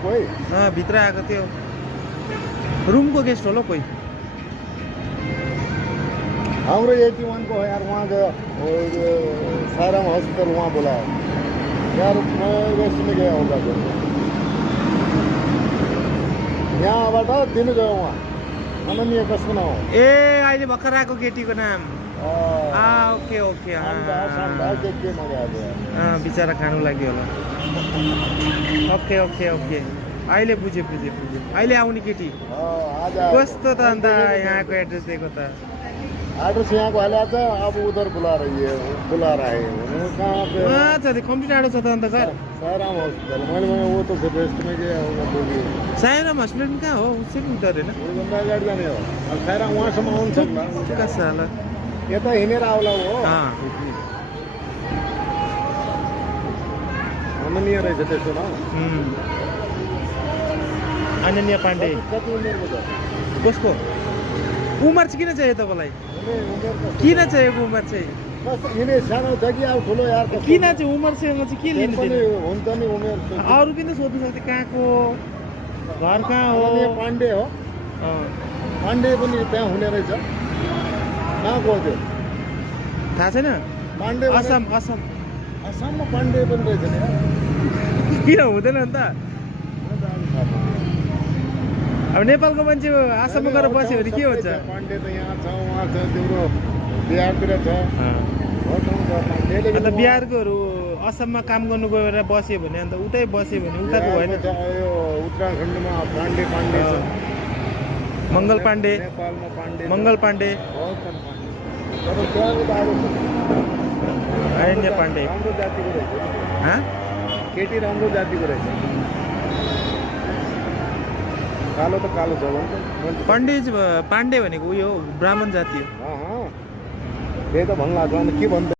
कोही भित्र आएको थियो रुमको गेस्ट होला कोही हाम्रो 81 को है यार वहाँ गया और सायराम हॉस्पिटल वहाँ बुलाया यार मैं वेस्ट में गया होगा तो यहाँबाट दिन गयो वहाँ अनन्य कसको नाम हो ए अहिले भर्खर आएको केटीको नाम ओके ओके बिचरा खानु लाग्यो होला ओके ओके ओके अहिले बुझे अहिले आउने केटी कस्तो त अन्त यहाँको एड्रेस दिएको त एड्रेस यहाँ को हालिया था अब उधर बुला रहा है वो कहाँ पे अच्छा कम्ती टाढो छ त अन्त घर सायराम हॉस्पिटल मैंने वो तो फिर वेस्ट में गया होगा तो भी सायराम हॉस्पिटल कहाँ हो उससे भी उधर हैन वो बंदा गाड़ी जाने हो अब सायराम वहाँसम्म आउनु सक्ला कसो होला यता हिँडेर आउला हो अनन्य रहेछ त्यसो न अनन्य पाण्डे कति उमेरको छ कसको उमर चाहिँ किन चाहियो तपाईँलाई किन चाहिएको उमर चाहिँ यिनी सानो छ कि अब ठुलो यार किन चाहिँ उमरसँग चाहिँ के लिनु पनि हुन्छ नि उमेर अरू पनि सोध्नु सक्थ्यो कहाँको घर कहाँ हो पाण्डे हो पाण्डे पनि त्यहाँ हुने रहेछ कहाँको हो त्यो थाहा छैन पाण्डे असम असममा पाण्डे पनि रहेछ नि किन हुँदैन अन्त अब नेपालको मान्छे आसाममा गएर बस्यो भने के हुन्छ पाण्डे त यहाँ छ उहाँ छ तिम्रो बिहारतिर छ अन्त बिहारकोहरू असममा काम गर्नु गएर बस्यो भने अन्त उतै बस्यो भने उताको होइन उत्तराखण्डमा पाण्डे छ मङ्गल पाण्डे नेपालमा पाण्डे मङ्गल पाण्डे अरण्य पाण्डे राम्रो जातिको रहेछ केटी राम्रो जातिको रहेछ कालो त कालो छ भन्छ पाण्डे भनेको उयो ब्राह्मण जाति हो त्यही त भन्नु लाग्छ अन्त के भन्छ